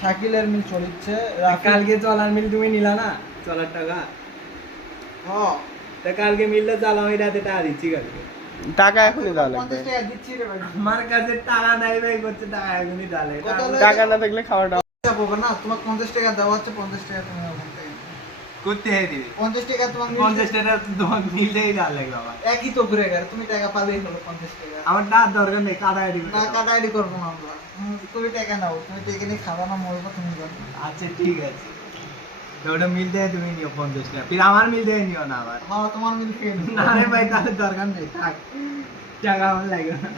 শাকিলের মিল চলছে। কালকে চলার মিল তুমি নিলা না, চলার টাকা। হ্যাঁ তা কালকে মিলটা চালাও, এই রাতে টাকা দিচ্ছি কালকে। টাকা এখনই দেওয়া লাগবে। 50 টাকা দিচ্ছি রে ভাই। আমার কাছে টাকা নাই ভাই, করছে টাকা এখনই ডালে। টাকা না থাকলে খাওয়াটা যাবো না, তোমার 50 টাকা দেওয়া হচ্ছে, 50 টাকা তুমি ওখান থেকে করতে হয়ে দিবি 50 টাকা তোমার 50 টাকা তোমার মিলতেই ডাল লাগবে আমার। একই তো ঘুরে গেল, তুমি টাকা পালেই হলো 50 টাকা। আমার টাকার দরকার নেই, কাটাই দিবি। না কাটাকাটি করবো না আমরা। তুমি টাকা নাও, তুমি টাকা নিয়ে খাবা না মরবো তুমি জানো। আচ্ছা ঠিক আছে, তো ওটা মিলতে তুমি নিও 50 টাকা, ফির আমার মিলতে নিও না আবার। হ্যাঁ তোমার মিল খেয়ে নিও। না রে ভাই, তাহলে দরকার নেই, থাক, টাকা আমার লাগবে না।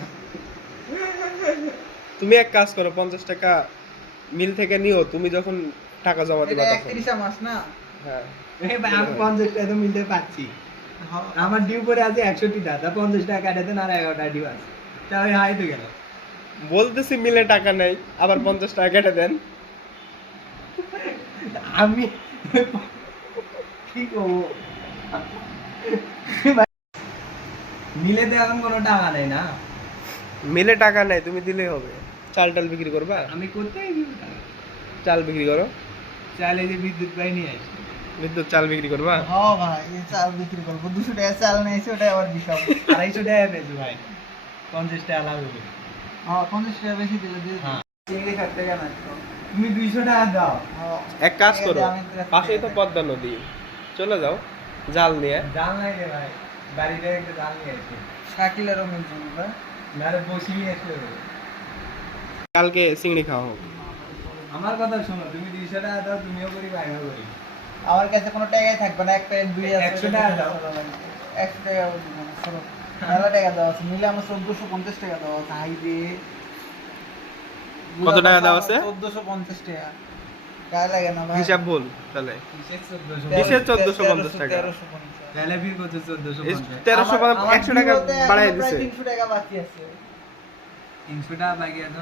তুমি এক কাজ করো, 50 টাকা মিল থেকে নিও তুমি যখন টাকা জমা দিবা এটা তখন। 31 মাস না? হ্যাঁ এই ভাই আমি 50 টাকা তো মিলতে পাচ্ছি, হ্যাঁ আমার ডিউ পরে আছে 61 টাকা, 50 টাকা কাটে দেন আর 11 টাকা ডিউ আছে, তাহলে হাই তো গেল। বলতেছি মিলে টাকা নেই, আবার 50 টাকা কেটে দেন। আমি কি করবো, মিলে তো এখন কোনো টাকা নেই না, মিলে টাকা নেই, তুমি দিলেই হবে। চাল টাল বিক্রি করবা? আমি কোথায় দিব টাকা? চাল বিক্রি করো, চাইলে যে বিদ্যুৎ পাই নিয়ে আসি। বিদ্যুৎ চাল বিক্রি করবা? হ্যাঁ ভাই, এই চাল বিক্রি করবো, 200 টাকা চাল নিয়েছি, ওটাই আবার বিশাল। 250 টাকা পেয়েছি ভাই, 50 টাকা লাভ হবে। হ্যাঁ 50 টাকা বেশি দিলে দিয়ে দিও। হ্যাঁ। চিংড়ি খাট টাকা না তো। তুমি 200 টাকা দাও। হ্যাঁ, এক কাজ করো, আমি তো পাশেই তো পদ্মা নদী, চলে যাও জাল নিয়ে। জাল নাই রে ভাই, বাড়িতে একটা জাল নিয়ে আসি, শাকিলেরও মিল চলবে। নাহলে বসি নিয়ে আসলে হবে। কালকে চিংড়ি খাওয়া হোক। আমার কথা শোনো, তুমি 200 টাকা দাও, তুমিও করি আমিও করি। আমার কাছে কোনো টাকাই থাকবে না, এক প্যাকেট দুই আছে। 100 টাকা দাও। 100 টাকা দিবো না, চলো। মেলা টাকা দেওয়া আছে, মিলে আমার 1450 টাকা দেওয়া আছে। হাই রে, কত টাকা দেওয়া আছে? 1450 টাকা। গায়ে লাগে না ভাই? হিসাব ভুল তাহলে। কিসের 1400? কিসের 1450 টাকা? 1350। তাহলে ফির কত 1450? 1300 আমার 100 টাকা বিলতে বাড়াই এখনো প্রায় দিছে। 300 টাকা বাকি আছে। 300 টাকা বাকি আছে।